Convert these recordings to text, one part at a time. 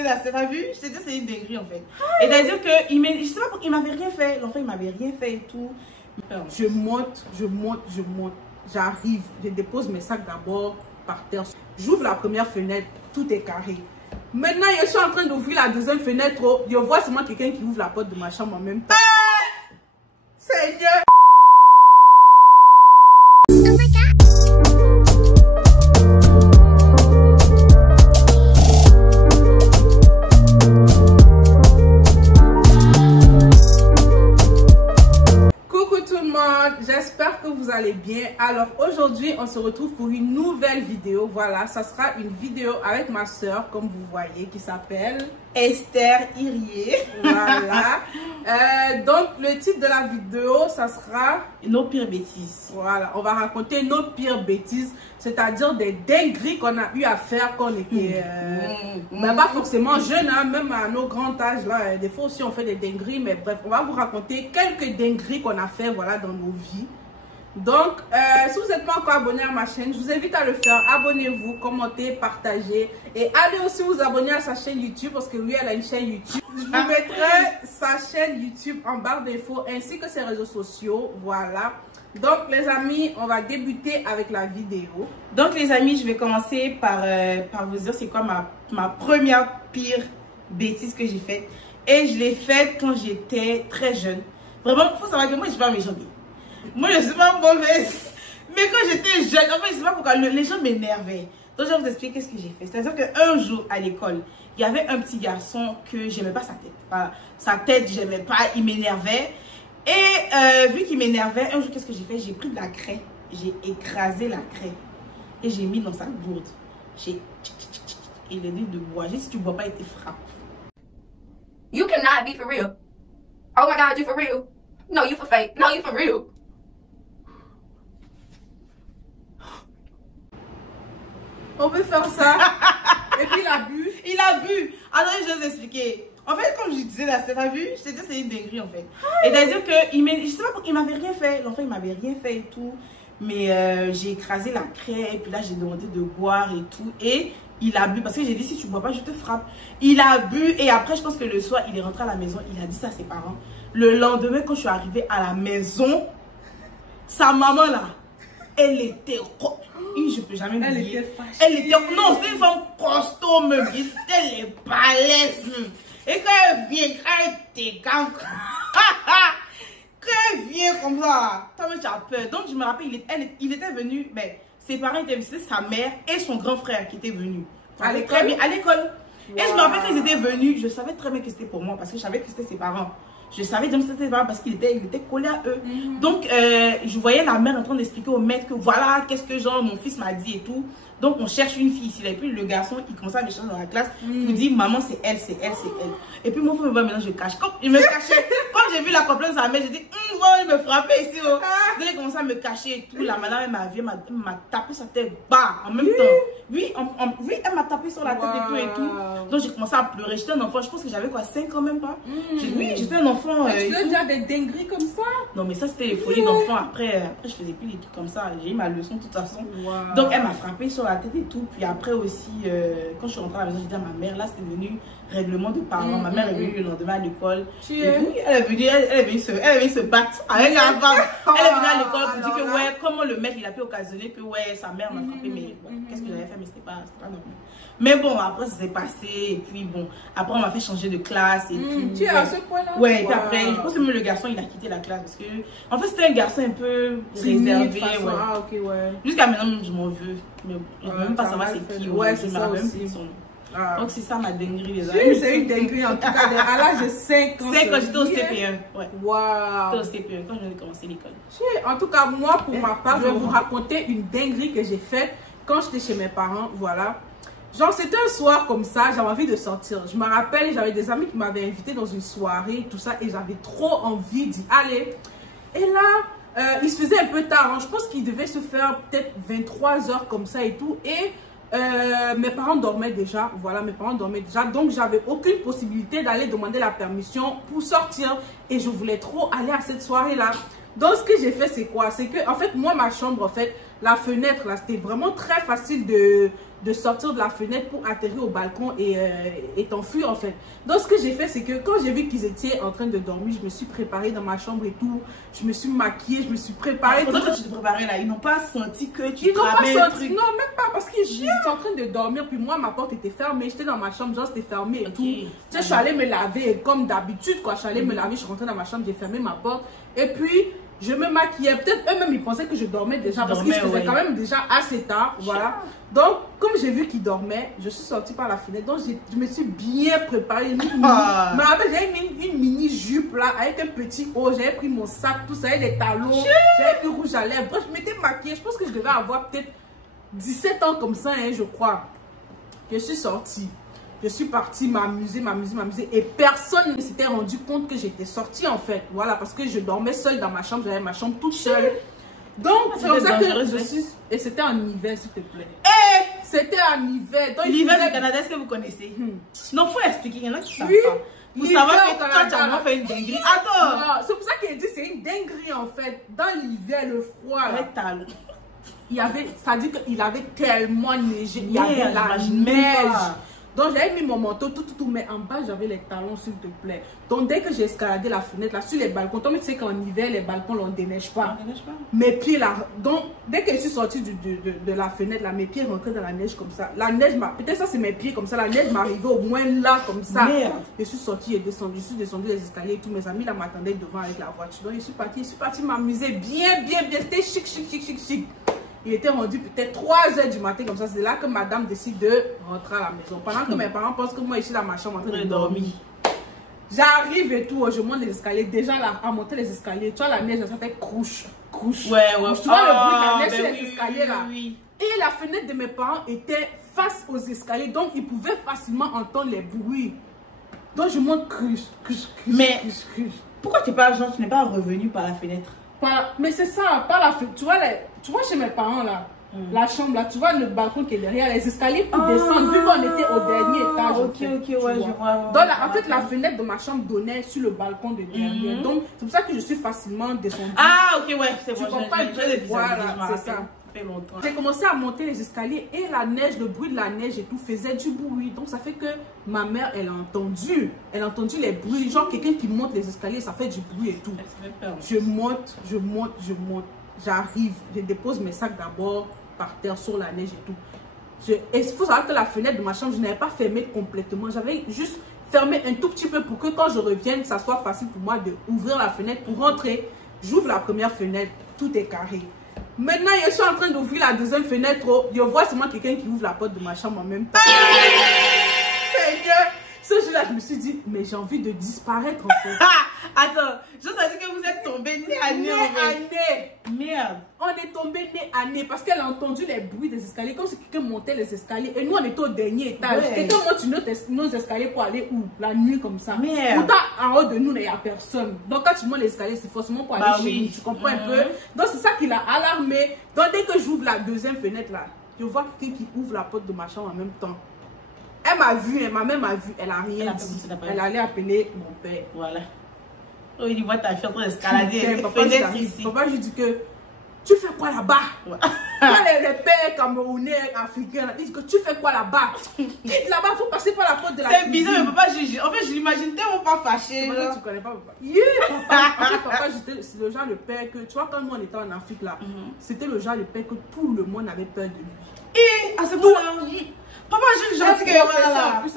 disais là, t'as vu? Je t'ai dit c'est une dinguerie en fait. Et c'est-à-dire que, je sais pas pourquoi il m'avait rien fait. L'enfant il m'avait rien fait et tout. Je monte. J'arrive, je dépose mes sacs d'abord par terre. J'ouvre la première fenêtre, tout est carré. Maintenant, je suis en train d'ouvrir la deuxième fenêtre. Je vois seulement quelqu'un qui ouvre la porte de ma chambre en même temps. Seigneur! J'espère que vous allez bien. Alors aujourd'hui on se retrouve pour une nouvelle vidéo. Voilà, ça sera une vidéo avec ma soeur, comme vous voyez, qui s'appelle Esther Irié. Voilà. Donc le titre de la vidéo, ça sera nos pires bêtises. Voilà, on va raconter nos pires bêtises, c'est-à-dire des dingueries qu'on a eu à faire quand on était pas forcément jeune, hein, même à nos grands âges là. Des fois aussi on fait des dingueries, mais bref, on va vous raconter quelques dingueries qu'on a fait, voilà, dans nos vies. Donc si vous n'êtes pas encore abonné à ma chaîne, je vous invite à le faire. Abonnez-vous, commentez, partagez et allez aussi vous abonner à sa chaîne YouTube, parce que lui, elle a une chaîne YouTube. Je vous mettrai sa chaîne YouTube en barre d'infos ainsi que ses réseaux sociaux. Voilà. Donc les amis, on va débuter avec la vidéo. Donc les amis, je vais commencer par vous dire c'est quoi ma première pire bêtise que j'ai faite. Et je l'ai faite quand j'étais très jeune. Vraiment, il faut savoir que moi je ne suis pas méchante. Moi je suis pas mauvaise. Mais quand j'étais jeune, en fait je sais pas pourquoi, les gens m'énervaient. Donc je vais vous expliquer ce que j'ai fait. C'est-à-dire qu'un jour à l'école, il y avait un petit garçon que j'aimais pas sa tête. Voilà. Sa tête, j'aimais pas, il m'énervait. Et vu qu'il m'énervait, un jour, qu'est-ce que j'ai fait? J'ai pris de la craie, j'ai écrasé la craie et j'ai mis dans sa gourde. J'ai il est dit de boire. J'ai dit, si tu bois pas, il te frappe. You cannot be for real. Oh my God, you for real? No, you for fake. No, you for real. On peut faire ça. Et puis il a bu. Il a bu. Alors je vais vous expliquer. En fait, comme je disais là, t'as vu? Je t'ai dit c'est une dinguerie en fait. Et c'est-à-dire que, je sais pas pourquoi il m'avait rien fait. L'enfant il m'avait rien fait et tout. Mais j'ai écrasé la craie. Et puis là j'ai demandé de boire et tout. Et il a bu. Parce que j'ai dit si tu bois pas, je te frappe. Il a bu. Et après, je pense que le soir, il est rentré à la maison. Il a dit ça à ses parents. Le lendemain, quand je suis arrivée à la maison, sa maman là, elle était... Je peux jamais me dire. Elle était... Non, c'est une femme costaud même. Elle est balèze même. Et quand elle vient, quand elle vient comme ça, toi tu as peur. Donc je me rappelle, il était venu, ben, ses parents étaient venus, c'était sa mère et son grand frère qui étaient venus. À l'école. Wow. Et je me rappelle quand ils étaient venus, je savais très bien que c'était pour moi, parce que je savais que c'était ses parents. Je savais que c'était ses parents parce qu'il était collé à eux. Donc je voyais la mère en train d'expliquer au maître que voilà, qu'est-ce que genre mon fils m'a dit et tout. Donc on cherche une fille ici. Et puis le garçon, il commence à me chercher dans la classe. Il dit maman c'est elle, c'est elle, c'est elle. Et puis mon frère me voit maintenant, je cache. Comme il me cachait, comme j'ai vu la complainte de sa mère, j'ai dit il me frappait ici. Oh. Donc il commençait à me cacher et tout. La madame elle m'a tapé sa tête bas en même temps. Oui, elle m'a tapé sur la tête et tout. Donc j'ai commencé à pleurer. J'étais un enfant, je pense que j'avais quoi, 5 ans même pas. Oui, j'étais un enfant. Tu veux dire des dingueries comme ça? Non mais ça c'était les folies d'enfant. Après je faisais plus des trucs comme ça. J'ai eu ma leçon de toute façon. Donc elle m'a frappé sur la tête et tout. Puis après aussi, quand je suis rentrée à la maison, j'ai dit à ma mère, là c'était devenu règlement de parents. Ma mère est venue le lendemain à l'école. Elle est venue se battre avec la femme. Elle est venue à l'école pour dire que ouais, comment le maître il a pu occasionner que ouais, sa mère m'a frappé. Mais qu'est-ce que j'avais fait? Mais c'était pas normal. Mais bon, après ça s'est passé. Et puis bon, après on m'a fait changer de classe et tout. Tu es à ce point-là? Ouais, et puis après, je pense que même le garçon il a quitté la classe parce que en fait c'était un garçon un peu réservé. Ouais. Ah, ok, ouais. Jusqu'à maintenant, je m'en veux. Mais je ne veux même pas savoir c'est qui. Ouais, c'est ça aussi. Donc c'est ça ma dinguerie, les amis. C'est une dinguerie en tout cas. À l'âge de 5 ans. 5 ans, j'étais au CP1. Ouais. Waouh. J'étais au CP1 quand je venais de commencer l'école. En tout cas, moi, pour ma part, je vais vous raconter une dinguerie que j'ai faite quand j'étais chez mes parents. Voilà. Genre, c'était un soir comme ça, j'avais envie de sortir. Je me rappelle, j'avais des amis qui m'avaient invité dans une soirée, tout ça, et j'avais trop envie d'y aller. Et là, il se faisait un peu tard. Hein. Je pense qu'il devait se faire peut-être 23 h comme ça et tout. Et mes parents dormaient déjà. Voilà, mes parents dormaient déjà. Donc, j'avais aucune possibilité d'aller demander la permission pour sortir. Et je voulais trop aller à cette soirée-là. Donc, ce que j'ai fait, c'est quoi? C'est que, en fait, moi, ma chambre, en fait, la fenêtre, là, c'était vraiment très facile de sortir de la fenêtre pour atterrir au balcon et t'enfuir en fait. Donc ce que j'ai fait, c'est que quand j'ai vu qu'ils étaient en train de dormir, je me suis préparée dans ma chambre et tout. Je me suis maquillée, je me suis préparée. Pendant que tu te préparais là, ils n'ont pas senti que tu Ils n'ont pas senti, truc. non même pas, parce qu'ils étaient en train de dormir. Puis moi, ma porte était fermée, j'étais dans ma chambre, genre c'était fermé et tout. Tu sais, je suis allée me laver comme d'habitude quoi. Je suis allée me laver, je suis rentrée dans ma chambre, j'ai fermé ma porte. Et puis, je me maquillais. Peut-être eux-mêmes, ils pensaient que je dormais déjà parce qu'il se faisait quand même déjà assez tard. Voilà. Donc, comme j'ai vu qu'ils dormaient, je suis sortie par la fenêtre. Donc, je me suis bien préparée. J'avais mis une mini jupe là avec un petit haut. J'avais pris mon sac, tout ça, avec des talons. J'avais pris rouge à lèvres. Bref, je m'étais maquillée. Je pense que je devais avoir peut-être 17 ans comme ça, hein, je crois. Je suis sortie. Je suis partie m'amuser. Et personne ne s'était rendu compte que j'étais sortie en fait. Voilà, parce que je dormais seule dans ma chambre. J'avais ma chambre toute seule. Donc, c'est comme ça que je suis... Et c'était en hiver, s'il te plaît. C'était en hiver. L'hiver du Canada, est-ce que vous connaissez? Non, il faut expliquer. Il y en a qui savent pas. Vous savez que quand tu as fait une dinguerie... Attends! C'est pour ça qu'il dit c'est une dinguerie en fait. Dans l'hiver, le froid... Il y avait... C'est-à-dire qu'il avait tellement neigé. Il y avait la neige. Donc j'avais mis mon manteau, tout, mais en bas j'avais les talons s'il te plaît. Donc dès que j'ai escaladé la fenêtre là sur les balcons, toi tu sais qu'en hiver les balcons on ne déneige pas. Mes pieds là, donc dès que je suis sortie de la fenêtre là, mes pieds rentraient dans la neige comme ça. La neige m'a, peut-être ça c'est mes pieds comme ça, la neige m'arrivait au moins là comme ça. Je suis sortie et descendue, je suis descendue les escaliers et tous mes amis là m'attendaient devant avec la voiture. Donc je suis partie m'amuser bien, c'était chic. Il était rendu peut-être 3 h du matin comme ça. C'est là que madame décide de rentrer à la maison. Pendant que mes parents pensent que moi je suis dans ma chambre en train de dormir. J'arrive et tout, je monte les escaliers. Déjà là, à monter les escaliers, tu vois la neige, ça fait crouche. Ouais. Tu vois le bruit de la neige sur les escaliers là. Et la fenêtre de mes parents était face aux escaliers, donc ils pouvaient facilement entendre les bruits. Donc je monte cruche. Mais pourquoi tu n'es pas revenu par la fenêtre? Mais c'est ça, pas la fenêtre. Tu vois chez mes parents là, la chambre là, tu vois le balcon qui est derrière, les escaliers pour descendre, vu qu'on était au dernier étage. Je vois. Donc en fait, la fenêtre de ma chambre donnait sur le balcon de derrière. Donc c'est pour ça que je suis facilement descendue. C'est bon. Voilà, c'est ça. J'ai commencé à monter les escaliers et la neige, le bruit de la neige et tout faisait du bruit. Donc ça fait que ma mère, elle a entendu les bruits. Genre quelqu'un qui monte les escaliers, ça fait du bruit et tout. Je monte. J'arrive, je dépose mes sacs d'abord par terre sur la neige et tout. Et il faut savoir que la fenêtre de ma chambre, je n'avais pas fermé complètement. J'avais juste fermé un tout petit peu pour que quand je revienne, ça soit facile pour moi d'ouvrir la fenêtre pour rentrer. J'ouvre la première fenêtre, tout est carré. Maintenant, je suis en train d'ouvrir la deuxième fenêtre. Je vois seulement quelqu'un qui ouvre la porte de ma chambre en même temps. Seigneur! Ce jour-là, je me suis dit, mais j'ai envie de disparaître en fait. Attends, je savais que vous êtes tombé nez à nez. Merde. On est tombé nez à nez parce qu'elle a entendu les bruits des escaliers, comme si quelqu'un montait les escaliers. Et nous, on était au dernier étage. Quelqu'un monte nos escaliers pour aller où? La nuit comme ça. Merde. Pourtant, en haut de nous, il n'y a personne. Donc, quand tu montes les escaliers, c'est forcément pour aller chez nous. Tu comprends un peu? Donc, c'est ça qui l'a alarmé. Donc, dès que j'ouvre la deuxième fenêtre là, je vois quelqu'un qui ouvre la porte de ma chambre en même temps. Elle m'a vu, ma mère m'a vu, elle a rien dit. Elle allait appeler mon père. Voilà. Oh, il voit ta fille en train d'escalader. Papa, je dis que tu fais quoi là-bas? Quand les pères camerounais, africains, ils disent que tu fais quoi là-bas? Quitte là-bas, il faut passer par la porte de la cuisine. C'est bizarre, mais papa, en fait, je l'imagine tellement pas fâché. Tu connais pas papa. Papa, c'est le genre de père que, tu vois, quand nous on était en Afrique là, c'était le genre de père que tout le monde avait peur de lui. Et à ce moment-là, papa, je dis que en plus,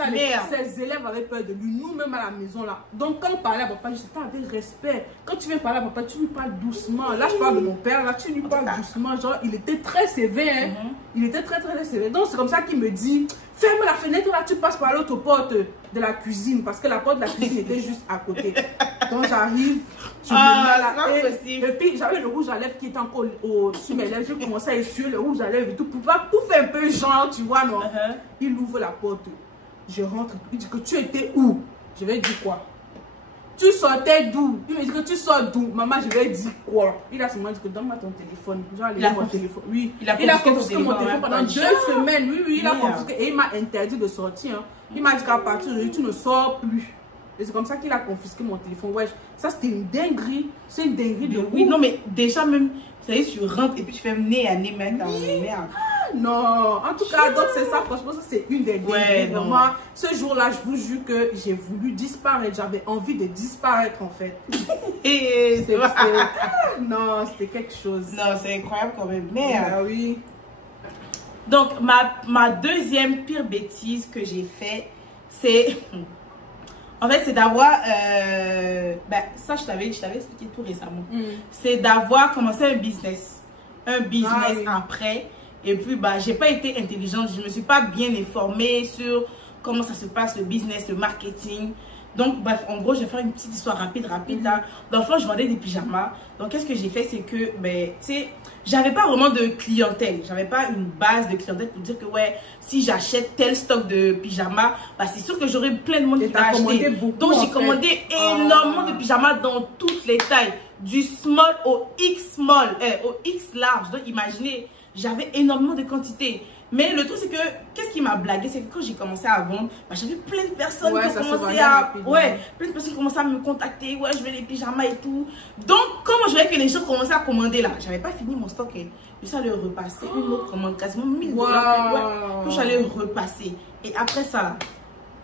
ses élèves avaient peur de lui, nous-mêmes à la maison là. Donc quand on parlait à papa, je sais pas, avec respect. Quand tu viens parler à papa, tu lui parles doucement. Là, je parle de mon père, là, tu lui parles doucement. Genre, il était très sévère. Hein. Il était très sévère. Donc c'est comme ça qu'il me dit, ferme la fenêtre là, tu passes par l'autre porte de la cuisine. Parce que la porte de la cuisine était juste à côté. Donc j'arrive, je me mets là. Et puis j'avais le rouge à lèvres qui était encore sur mes lèvres. Je commençais à essuyer le rouge à lèvres et tout. Pour faire un peu genre, tu vois, non? Il ouvre la porte. Je rentre. Il dit que tu étais où? Je vais dire quoi? Tu sortais d'où? Il me dit que tu sors d'où? Maman, je vais dire quoi? Il a seulement dit que donne-moi ton téléphone. Genre, il a mon téléphone. Oui, il a confisqué mon téléphone pendant 2 semaines. Oui, il a confisqué. Et il m'a interdit de sortir. Hein. Il m'a dit qu'à partir de tu ne sors plus. Et c'est comme ça qu'il a confisqué mon téléphone. Ouais, ça c'était une dinguerie. C'est une dinguerie de oui, non, mais déjà même, ça y est, tu rentres et puis tu fais nez à nez, mec. Non, en tout cas, donc c'est ça, franchement, ça c'est une des Ouais, vraiment, ce jour-là, je vous jure que j'ai voulu disparaître, j'avais envie de disparaître en fait. Non, c'était quelque chose. Non, c'est incroyable quand même, merde. Ah oui. Donc, ma deuxième pire bêtise que j'ai fait, c'est... En fait, c'est d'avoir... ça, je t'avais expliqué tout récemment. C'est d'avoir commencé un business. Après. Et puis, j'ai pas été intelligente. Je me suis pas bien informée sur comment ça se passe, le business, le marketing. Donc, bref, en gros, je vais faire une petite histoire rapide là. D'enfant, je vendais des pyjamas. Donc, qu'est-ce que j'ai fait, c'est que, tu sais, j'avais pas vraiment de clientèle. J'avais pas une base de clientèle pour dire que, ouais, si j'achète tel stock de pyjamas, c'est sûr que j'aurai plein de monde qui va acheter. Donc, j'ai commandé énormément de pyjamas dans toutes les tailles. Du small au X small, au X large. Donc, imaginez, j'avais énormément de quantité. Mais le truc, c'est que, qu'est-ce qui m'a blagué, c'est que quand j'ai commencé à vendre, j'avais plein de personnes qui ont commencé à... plein de personnes commençaient à me contacter, ouais, je veux les pyjamas et tout. Donc, comme je voyais que les gens commençaient à commander là, j'avais pas fini mon stock et je suis allée repasser une autre commande, quasiment 1000 $. Que je suis allée repasser. Et après ça,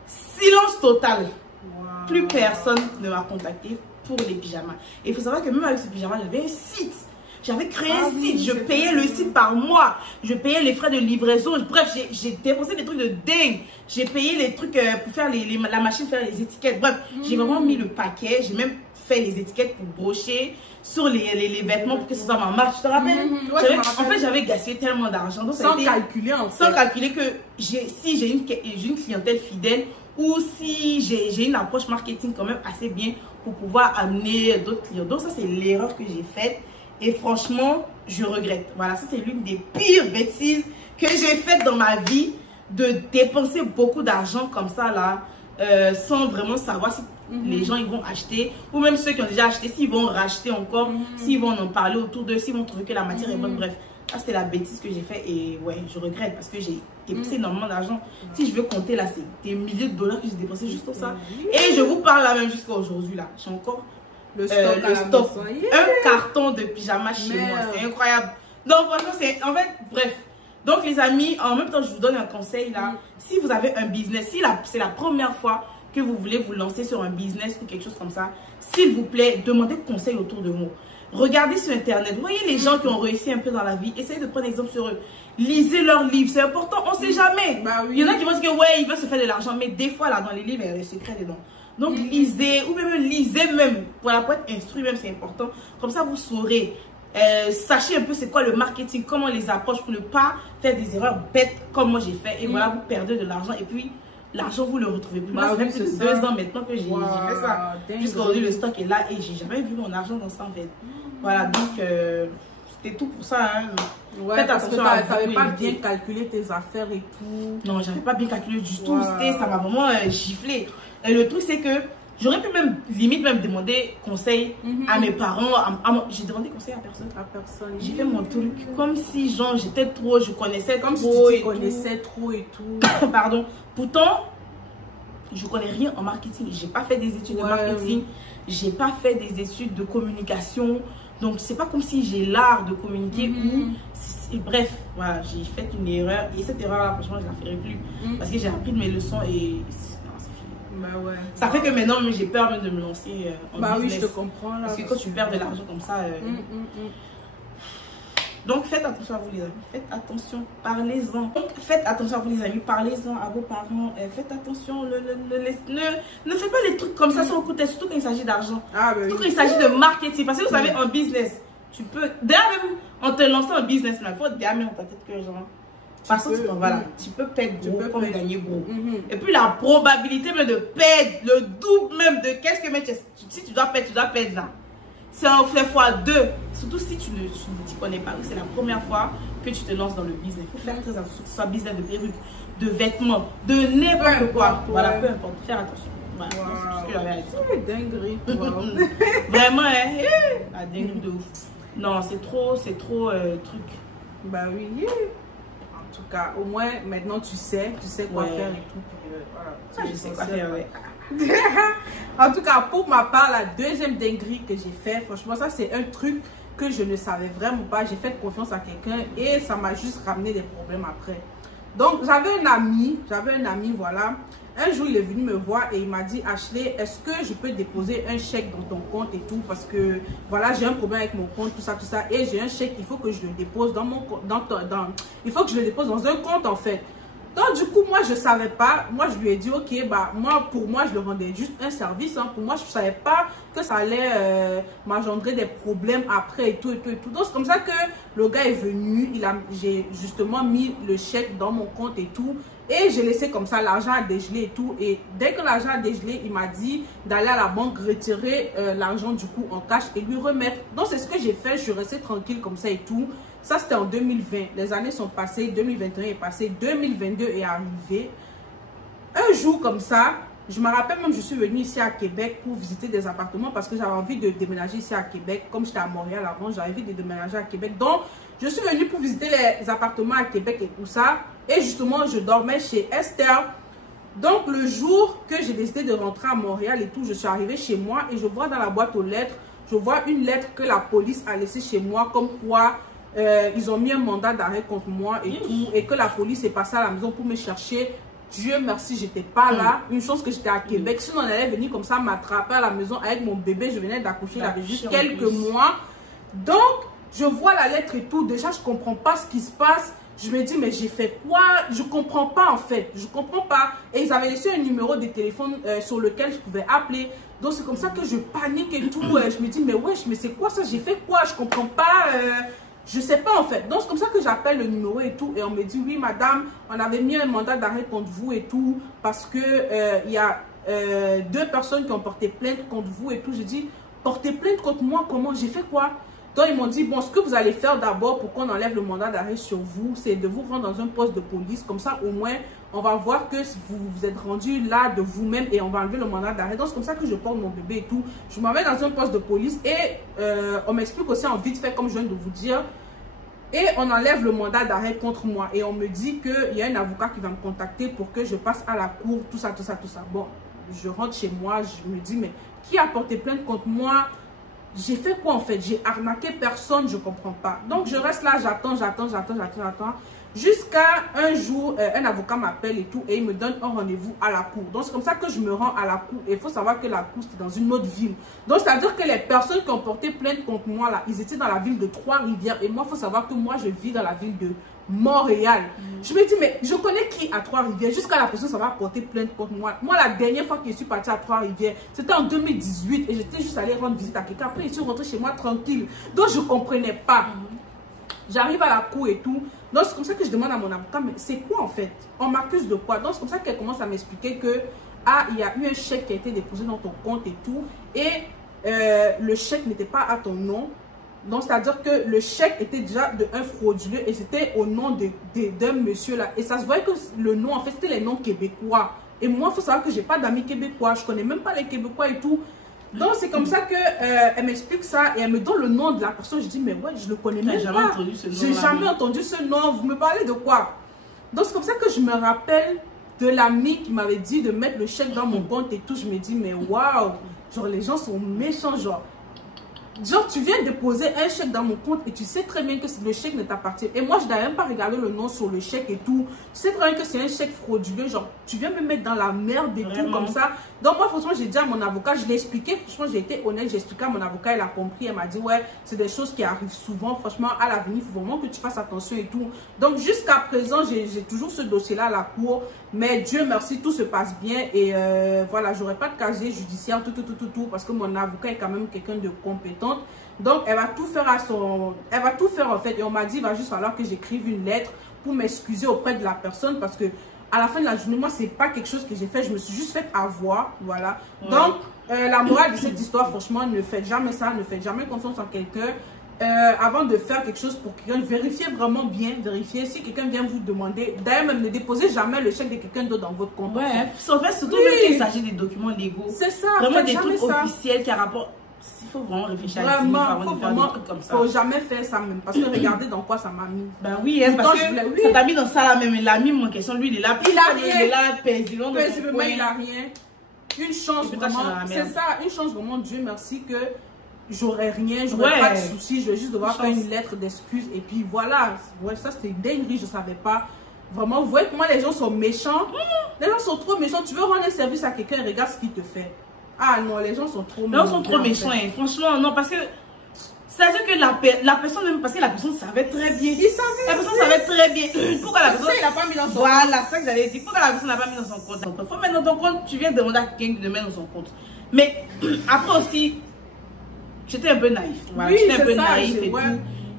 silence total. Plus personne ne m'a contacté pour les pyjamas. Et il faut savoir que même avec ce pyjama, j'avais un site. J'avais créé un site, je payais le site par mois, je payais les frais de livraison, bref, j'ai dépensé des trucs de dingue, j'ai payé les trucs pour faire la machine, faire les étiquettes, bref, j'ai vraiment mis le paquet, j'ai même fait les étiquettes pour brocher sur les vêtements pour que ce soit ma marque, tu te rappelles? En fait, j'avais gaspillé tellement d'argent. Sans calculer en fait. Sans calculer que si j'ai une clientèle fidèle ou si j'ai une approche marketing quand même assez bien pour pouvoir amener d'autres clients. Donc ça, c'est l'erreur que j'ai faite. Et franchement, je regrette. Voilà, ça c'est l'une des pires bêtises que j'ai faites dans ma vie, de dépenser beaucoup d'argent comme ça là, sans vraiment savoir si les gens ils vont acheter, ou même ceux qui ont déjà acheté, s'ils vont racheter encore, s'ils vont en parler autour d'eux, s'ils vont trouver que la matière est bonne. Bref, ça c'était la bêtise que j'ai fait et ouais, je regrette parce que j'ai dépensé énormément d'argent. Si je veux compter là, c'est des milliers de dollars que j'ai dépensé juste pour ça. Et je vous parle là même jusqu'à aujourd'hui là, j'ai encore le stock. Un carton de pyjama chez moi, c'est incroyable. Donc franchement, c'est en fait, bref. Donc les amis, en même temps je vous donne un conseil là. Si vous avez un business, si c'est la première fois que vous voulez vous lancer sur un business ou quelque chose comme ça, s'il vous plaît, demandez conseil autour de vous. Regardez sur internet, voyez les gens qui ont réussi un peu dans la vie, essayez de prendre exemple sur eux. Lisez leurs livres, c'est important, on sait jamais. Il y en a qui pensent que ouais, ils veulent se faire de l'argent, mais des fois là dans les livres, il y a des secrets dedans. Donc lisez, ou même lisez même, pour être instruit même, c'est important. Comme ça, vous saurez, sachez un peu c'est quoi le marketing, comment on les approche pour ne pas faire des erreurs bêtes comme moi j'ai fait. Et voilà, vous perdez de l'argent et puis l'argent, vous le retrouvez plus. Moi, ça fait plus de 2 ans maintenant que j'ai fait ça. Jusqu'à aujourd'hui, le stock est là et j'ai jamais vu mon argent dans ça en fait. Voilà, donc c'était tout pour ça. Hein. Ouais, faites attention à vous. Tu n'avais pas bien calculé tes affaires et tout. Non, j'avais pas bien calculé du tout. Ça m'a vraiment giflé. Et le truc, c'est que j'aurais pu même, limite, même demander conseil à mes parents. J'ai demandé conseil à personne. J'ai fait mon truc comme si, genre, j'étais trop, je connaissais comme trop. Si tu connaissais trop et tout. Pardon. Pourtant, je connais rien en marketing. J'ai pas fait des études de marketing. J'ai pas fait des études de communication. Donc, c'est pas comme si j'ai l'art de communiquer ou... Bref, voilà, j'ai fait une erreur. Et cette erreur-là, franchement, je la ferai plus. Parce que j'ai appris de mes leçons et... Ça fait que maintenant, j'ai peur même de me lancer en business. Oui, je te comprends. Là, parce que quand tu perds de l'argent comme ça... Donc, faites attention à vous, les amis. Faites attention, parlez-en. Faites attention à vous, les amis. Parlez-en à vos parents. Faites attention. Ne faites pas des trucs comme ça sans coûter, surtout quand il s'agit d'argent. Surtout quand il s'agit de marketing. Parce que vous savez, en business, tu peux... D'ailleurs, même en te lançant en business, il faut déjà mettre dans ta tête que genre... Parce que tu peux perdre gros comme gagner gros. Et puis la probabilité même de perdre le double même de qu'est-ce que si tu dois perdre là. C'est un fait x2. Surtout si tu ne t'y connais pas. C'est la première fois que tu te lances dans le business. Il faut faire très attention, que ce soit business de perruque, de vêtements, de n'importe quoi. Voilà, peu importe. Faire attention. Voilà, c'est tout ce que j'avais à dire. Dinguerie. Vraiment, la dinguerie de ouf. Non, c'est trop truc. Bah oui. En tout cas, au moins maintenant tu sais quoi faire et tout. Puis, je sais quoi faire, En tout cas, pour ma part, la deuxième dinguerie que j'ai fait, franchement, ça c'est un truc que je ne savais vraiment pas. J'ai fait confiance à quelqu'un et ça m'a juste ramené des problèmes après. Donc, j'avais un ami, voilà. Un jour, il est venu me voir et il m'a dit, Ashley, est-ce que je peux déposer un chèque dans ton compte et tout? Parce que, voilà, j'ai un problème avec mon compte, tout ça. Et j'ai un chèque, il faut que je le dépose dans mon compte, il faut que je le dépose dans un compte, en fait. Donc, du coup, moi, je ne savais pas. Moi, je lui ai dit, ok, bah, pour moi, je le rendais juste un service. Hein. Pour moi, je ne savais pas que ça allait m'engendrer des problèmes après et tout. Donc, c'est comme ça que le gars est venu. J'ai justement mis le chèque dans mon compte et tout. Et j'ai laissé comme ça l'argent à dégeler et tout. Et dès que l'argent a dégelé, il m'a dit d'aller à la banque retirer l'argent du coup en cash et lui remettre. Donc, c'est ce que j'ai fait. Je suis restée tranquille comme ça et tout. Ça, c'était en 2020. Les années sont passées. 2021 est passé. 2022 est arrivé. Un jour comme ça, je me rappelle même, je suis venue ici à Québec pour visiter des appartements parce que j'avais envie de déménager ici à Québec. Comme j'étais à Montréal avant, j'avais envie de déménager à Québec. Donc, je suis venue pour visiter les appartements à Québec et tout ça. Et justement, je dormais chez Esther. Donc, le jour que j'ai décidé de rentrer à Montréal et tout, je suis arrivée chez moi et je vois dans la boîte aux lettres, je vois une lettre que la police a laissée chez moi comme quoi ils ont mis un mandat d'arrêt contre moi et tout, et que la police est passée à la maison pour me chercher. Dieu merci, j'étais pas là. Une chance que j'étais à Québec. Sinon, on allait venir comme ça m'attraper à la maison avec mon bébé. Je venais d'accoucher, il avait juste quelques mois. Donc, je vois la lettre et tout. Déjà, je comprends pas ce qui se passe. Je me dis, mais j'ai fait quoi? Je comprends pas en fait. Je comprends pas. Et ils avaient laissé un numéro de téléphone sur lequel je pouvais appeler. Donc, c'est comme ça que je panique et tout. Je me dis, mais wesh, mais c'est quoi ça? J'ai fait quoi? Je comprends pas. Je sais pas en fait. Donc, c'est comme ça que j'appelle le numéro et tout. Et on me dit, oui, madame, on avait mis un mandat d'arrêt contre vous et tout. Parce que il y a 2 personnes qui ont porté plainte contre vous et tout. Je dis, porter plainte contre moi, comment? J'ai fait quoi? Donc, ils m'ont dit, bon, ce que vous allez faire d'abord pour qu'on enlève le mandat d'arrêt sur vous, c'est de vous rendre dans un poste de police. Comme ça, au moins, on va voir que vous vous êtes rendu là de vous-même et on va enlever le mandat d'arrêt. Donc, c'est comme ça que je porte mon bébé et tout. Je m'en vais dans un poste de police et on m'explique aussi en vite fait, comme je viens de vous dire. Et on enlève le mandat d'arrêt contre moi. Et on me dit qu'il y a un avocat qui va me contacter pour que je passe à la cour, tout ça. Bon, je rentre chez moi, je me dis, mais qui a porté plainte contre moi? J'ai fait quoi en fait? J'ai arnaqué personne, je comprends pas. Donc je reste là, j'attends. Jusqu'à un jour, un avocat m'appelle et tout et il me donne un rendez-vous à la cour. Donc c'est comme ça que je me rends à la cour. Et il faut savoir que la cour c'est dans une autre ville. Donc c'est-à-dire que les personnes qui ont porté plainte contre moi là, ils étaient dans la ville de Trois-Rivières. Et moi, il faut savoir que moi je vis dans la ville de Montréal. Je me dis, mais je connais qui à Trois-Rivières? Jusqu'à la personne, ça va porter plainte contre moi. Moi, la dernière fois que je suis partie à Trois-Rivières, c'était en 2018 et j'étais juste allée rendre visite à quelqu'un. Après, je suis rentrée chez moi tranquille. Donc, je ne comprenais pas. J'arrive à la cour et tout. Donc, c'est comme ça que je demande à mon avocat, mais c'est quoi en fait? On m'accuse de quoi? Donc, c'est comme ça qu'elle commence à m'expliquer que, ah, il y a eu un chèque qui a été déposé dans ton compte et tout. Et le chèque n'était pas à ton nom. Donc, c'est-à-dire que le chèque était déjà un frauduleux et c'était au nom d'un monsieur là. Et ça se voyait que le nom, en fait, c'était les noms québécois. Et moi, il faut savoir que je n'ai pas d'amis québécois. Je ne connais même pas les Québécois et tout. Donc, c'est comme ça qu'elle m'explique ça et elle me donne le nom de la personne. Je dis, mais ouais, je ne le connais même pas. J'ai jamais entendu ce nom. Vous me parlez de quoi? Donc, c'est comme ça que je me rappelle de l'ami qui m'avait dit de mettre le chèque dans mon compte et tout. Je me dis, mais waouh, genre, les gens sont méchants, genre. Genre, tu viens déposer un chèque dans mon compte et tu sais très bien que le chèque ne t'appartient. Et moi, je n'avais même pas regardé le nom sur le chèque et tout. Tu sais très bien que c'est un chèque frauduleux. Genre, tu viens me mettre dans la merde et tout comme ça. Donc, moi, franchement, j'ai dit à mon avocat, je l'ai expliqué. Franchement, j'ai été honnête. J'ai expliqué à mon avocat, elle a compris. Elle m'a dit, ouais, c'est des choses qui arrivent souvent. Franchement, à l'avenir, il faut vraiment que tu fasses attention et tout. Donc, jusqu'à présent, j'ai toujours ce dossier-là à la cour. Mais Dieu merci, tout se passe bien. Et voilà, j'aurai pas de casier judiciaire, tout. Parce que mon avocat est quand même quelqu'un de compétent. Donc, elle va tout faire elle va tout faire en fait. Et on m'a dit, il va juste falloir que j'écrive une lettre pour m'excuser auprès de la personne. Parce que à la fin de la journée, moi, c'est pas quelque chose que j'ai fait. Je me suis juste fait avoir. Voilà. Ouais. Donc, la morale de cette histoire, franchement, ne faites jamais ça. Ne faites jamais confiance en quelqu'un. Avant de faire quelque chose pour quelqu'un, vérifiez vraiment bien. Vérifiez si quelqu'un vient vous demander. D'ailleurs, même ne déposez jamais le chèque de quelqu'un d'autre dans votre compte. Ouais, surtout même qu'il s'agit des documents légaux. C'est ça. Vraiment des trucs officiels qui rapportent. Il faut vraiment réfléchir à avant de faire des trucs comme ça. Faut jamais faire ça même. Parce que regardez dans quoi ça m'a mis. Ben oui, hein, parce que ça t'a mis dans ça là même. L'ami, mon question, lui, il est là. Il a rien. Il est là, paisiblement. Paisiblement, il a rien. Une chance vraiment. C'est ça, une chance vraiment, Dieu merci que j'aurais rien, j'aurais pas de soucis, je vais juste devoir faire une lettre d'excuse. Et puis voilà, ouais, ça c'était une dinguerie, je savais pas. Vraiment, vous voyez comment les gens sont méchants. Les gens sont trop méchants. Tu veux rendre un service à quelqu'un, regarde ce qu'il te fait. Ah non, les gens sont trop méchants. Les gens sont trop méchants, hein. Franchement, non, parce que c'est-à-dire que la personne, même parce que la personne savait très bien. Il savait. La personne savait très bien. Pourquoi la personne. Il n'a pas mis dans son compte. Voilà, c'est ça que j'allais dire. Pourquoi la personne n'a pas mis dans son compte? Il faut mettre dans ton compte, tu viens demander à quelqu'un de mettre dans son compte. Mais après aussi, j'étais un peu naïf. Voilà, j'étais un peu naïf et tout.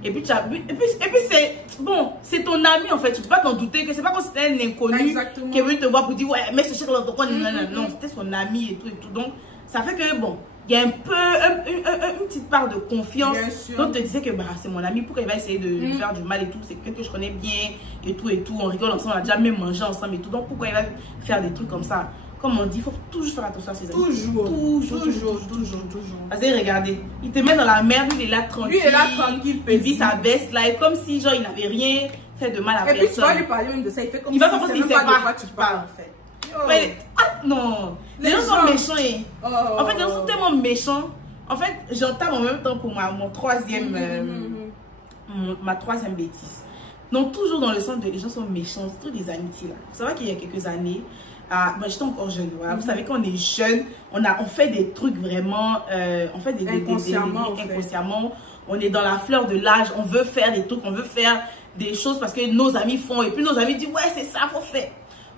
Et puis, c'est bon, c'est ton ami en fait. Tu peux pas t'en douter que c'est pas comme si c'était un inconnu qui est venu te voir pour dire ouais, mets ce chèque dans ton compte. Non, c'était son ami et tout. Donc, ça fait que bon, il y a un peu une petite part de confiance. Donc, te disais que bah, c'est mon ami, pourquoi il va essayer de me faire du mal et tout. C'est quelqu'un que je connais bien et tout. On rigole ensemble, on a déjà même mangé ensemble et tout. Donc, pourquoi il va faire des trucs comme ça? Comme on dit, il faut toujours faire attention à ses amis. Toujours. Vas-y, regardez. Il te met dans la merde, il est là tranquille. Lui, il est là tranquille. Il vit sa best life comme si, genre, il n'avait rien fait de mal à personne. Et puis, tu vas lui parler même de ça. Il fait comme il va pas penser qu'il sait pas de quoi tu parles, en fait. Ouais. Ah, non. Les gens sont méchants. En fait, les gens sont tellement méchants. En fait, j'entame en même temps pour ma troisième bêtise. Donc, toujours dans le sens de les gens sont méchants. C'est tout des amitiés, là. Vous savez qu'il y a quelques années, moi j'étais encore jeune, voilà. Vous savez qu'on est jeune, on fait des trucs vraiment, on fait des inconsciemment, on est dans la fleur de l'âge, on veut faire des trucs, on veut faire des choses parce que nos amis font et puis nos amis disent ouais c'est ça faut faire.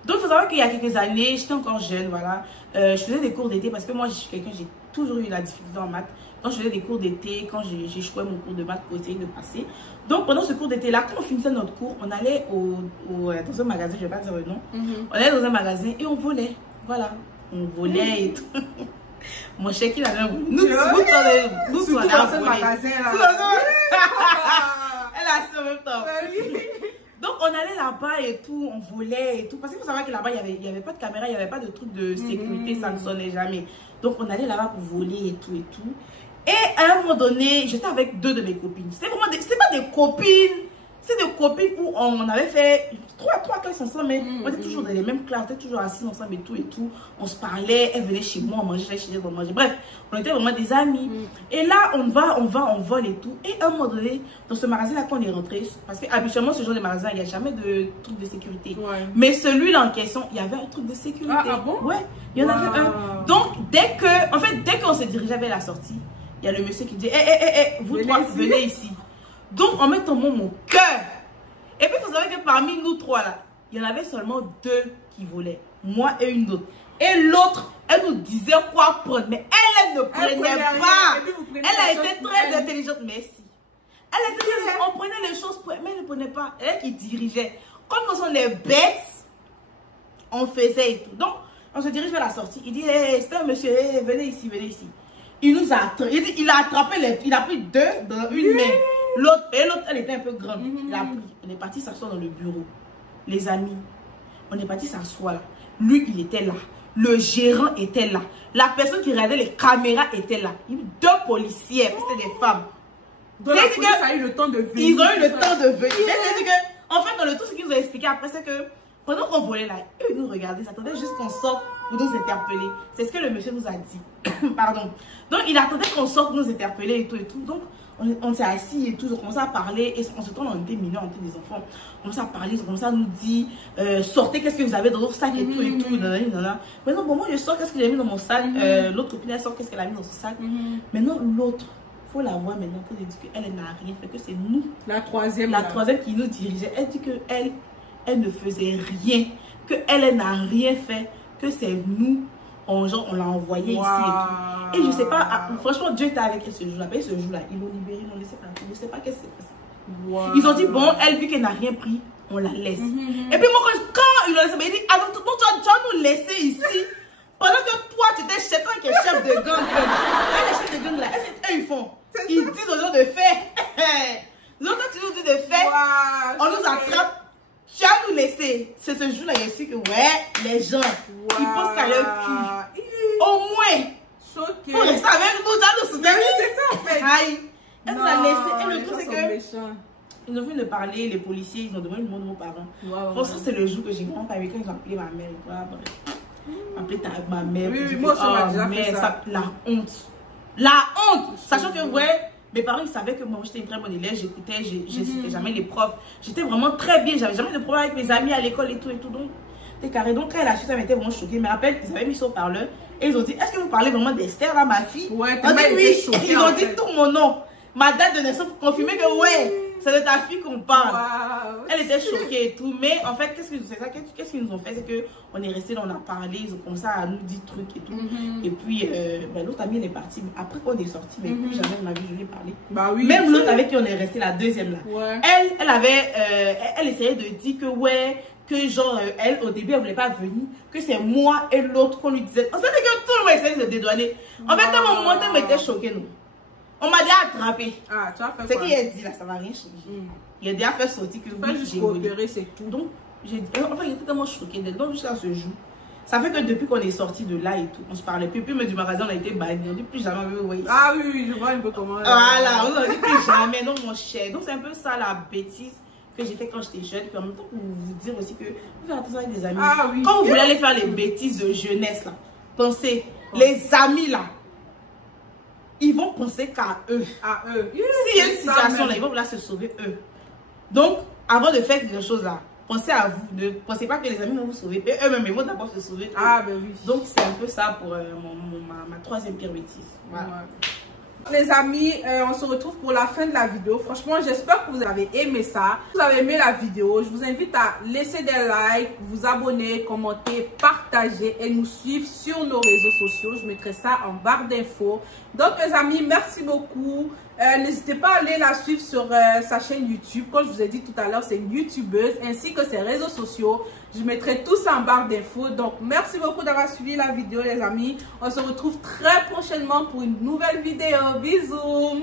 Donc il faut savoir qu'il y a quelques années, j'étais encore jeune, voilà, je faisais des cours d'été parce que moi je suis quelqu'un, j'ai toujours eu la difficulté en maths. Quand je faisais des cours d'été, quand j'échouais mon cours de maths pour essayer de passer. Donc pendant ce cours d'été là, quand on finissait notre cours, on allait dans un magasin, je ne vais pas dire le nom. On allait dans un magasin et on volait. Voilà, on volait et tout. Mon chèque il avait un volé. Nous dans ce magasin là. Elle a assis en même temps. Donc on allait là-bas et tout, on volait et tout. Parce qu'il faut savoir que là-bas, il n'y avait pas de caméra, il n'y avait pas de truc de sécurité, ça ne sonnait jamais. Donc on allait là-bas pour voler et tout et tout. Et à un moment donné, j'étais avec deux de mes copines. C'était vraiment c'était pas des copines, c'est des copines où on avait fait trois classes ensemble, mais on était toujours dans les mêmes classes, on était toujours assis ensemble et tout. On se parlait, elle venait chez moi, on mangeait, j'allais chez elle, on mangeait. Bref, on était vraiment des amis. Et là, on vole et tout. Et à un moment donné, dans ce magasin-là, quand on est rentré, parce qu'habituellement, ce genre de magasin, il n'y a jamais de truc de sécurité. Mais celui-là en question, il y avait un truc de sécurité. Ah bon? Ouais, il y en avait un. Donc, dès qu'on se dirigeait vers la sortie, il y a le monsieur qui dit vous trois, venez ici. Donc, en mettant mon cœur. Et puis, vous savez que parmi nous trois là, il y en avait seulement deux qui volaient. Moi et une autre. Et l'autre, elle nous disait quoi prendre. Mais elle ne prenait pas. Elle a été très intelligente. Merci. Elle était très, on prenait les choses, mais elle ne prenait pas. Elle qui dirigeait. Comme nous sommes les bêtes, on faisait et tout. Donc, on se dirige vers la sortie. Il dit, c'est un monsieur, venez ici, venez ici. Il nous a attrapé. Il a attrapé, il a pris deux dans une main. L'autre, elle était un peu grande. Il a pris. On est parti s'asseoir dans le bureau. Les amis, on est parti s'asseoir là. Lui, il était là. Le gérant était là. La personne qui regardait les caméras était là. Il y a eu deux policiers, c'était des femmes. Donc la police a eu le temps de venir. Ils ont eu le temps de venir. C'est-à-dire que, en fait, dans le tout ce qu'ils nous ont expliqué après, c'est que pendant qu'on volait là, eux, ils nous regardaient, ils attendaient juste qu'on sorte pour nous interpeller. C'est ce que le monsieur nous a dit. Pardon. Donc, il attendait qu'on sorte pour nous interpeller et tout et tout. Donc, on s'est assis et tout, on commençait à parler. Et en ce temps, on était mineurs, on était des enfants. On commençait à parler, on commençait à nous dire sortez, qu'est-ce que vous avez dans votre sac et tout et tout. Maintenant, bon, moi, je sors, qu'est-ce que j'ai mis dans mon sac. L'autre copine, elle sort, qu'est-ce qu'elle a mis dans son sac. Maintenant, l'autre, il faut la voir maintenant pour lui dire qu'elle n'a rien fait, que c'est nous. La troisième qui nous dirigeait. Elle dit qu'elle ne faisait rien, qu'elle n'a rien fait, que c'est nous. On l'a envoyé ici et tout. Et je sais pas, franchement, Dieu était avec elle ce jour-là. Ce jour-là, ils l'ont libéré, ils l'ont laissé partir. Je sais pas qu'est-ce qui s'est passé. Ils ont dit, bon, elle, vu qu'elle n'a rien pris, on la laisse. Et puis moi, quand ils l'ont laissé, il dit, ah donc, tu vas nous laisser ici. Pendant que toi, tu étais chef de gang. Les chefs de gang là, eux, ils font. Ils disent aux gens de faire. Donc, quand tu nous dis de faire, on nous attrape. Tu vas nous laisser. C'est ce jour-là, il y a aussi que, ouais, les gens, ils pensent qu'à leur cul. Au moins, choqué. Faut rester avec nous, dans nous soutenir. C'est ça, en fait. Aïe. Elle nous a laissé. Et le truc, c'est que méchants. ils ont fini de parler, les policiers, ils ont demandé le mot de nos parents. Franchement, c'est le jour que j'ai vraiment pas vu quand ils ont appelé ma mère. Bref. Appelé ma mère. Oui, moi aussi, on m'a déjà fait ça. La honte. La honte. Sachant que, ouais, mes parents, ils savaient que moi, j'étais une très bonne élève. J'écoutais, j'hésitais jamais les profs. J'étais vraiment très bien. J'avais jamais de problème avec mes amis à l'école et tout. Donc, t'es carré. Donc, quand elle a su, ça m'était vraiment choquée. Je me rappelle, ils avaient mis son parleur. Et ils ont dit, est-ce que vous parlez vraiment d'Esther, là, ma fille? Ouais, on dit oui. Choquée, ils ont dit tout mon nom. Ma date de naissance pour confirmer que, ouais, c'est de ta fille qu'on parle. Wow. Elle était choquée et tout. Mais en fait, qu'est-ce qu'ils nous ont fait? C'est qu'on est resté, on a parlé, ils ont commencé à nous dire trucs et tout. Et puis, l'autre amie, elle est partie. Après qu'on est sorti, mais plus jamais de ma vie, je lui ai parlé. Bah oui. Même l'autre avec qui on est resté, la deuxième là. Ouais. Elle essayait de dire que, ouais, que genre, elle, au début, elle voulait pas venir, que c'est moi et l'autre qu'on lui disait. On savait que tout le monde essayait de se dédouaner. En fait, à un moment, elle m'était choquée, nous. On m'a déjà attrapé. Ah, tu as fait c'est quoi? qu'il a dit là, ça va rien changer. Il a déjà fait sortir que j'ai juste coopéré, c'est tout. Donc, j'ai dit, enfin, il était tellement choqué d'elle. Donc, jusqu'à ce jour, ça fait que depuis qu'on est sorti de là et tout, on se parlait plus. Puis, mais du magasin, on a été banni. On dit plus jamais, oui. Ah oui, je vois un peu comment. Voilà, on a dit plus jamais, non, mon cher. Donc, c'est un peu ça la bêtise que j'ai fait quand j'étais jeune. Puis en même temps, pour vous dire aussi que vous faites attention avec des amis. Ah oui. Quand vous voulez aller faire les bêtises de jeunesse, là, pensez, les amis là, ils vont penser qu'à eux. À eux. S'il y a une situation là, ils vont vouloir se sauver eux. Donc, avant de faire quelque chose là, pensez à vous. Ne pensez pas que les amis vont vous sauver. Eux-mêmes, ils vont d'abord se sauver. Ah, ben oui. Donc, c'est un peu ça pour ma troisième pire bêtise. Voilà. Ouais. Les amis, on se retrouve pour la fin de la vidéo. Franchement, j'espère que vous avez aimé ça. Si vous avez aimé la vidéo, je vous invite à laisser des likes, vous abonner, commenter, partager et nous suivre sur nos réseaux sociaux. Je mettrai ça en barre d'infos. Donc, les amis, merci beaucoup. N'hésitez pas à aller la suivre sur sa chaîne YouTube. Comme je vous ai dit tout à l'heure, c'est une YouTubeuse, ainsi que ses réseaux sociaux. Je mettrai tout ça en barre d'infos. Donc, merci beaucoup d'avoir suivi la vidéo, les amis. On se retrouve très prochainement pour une nouvelle vidéo. Bisous!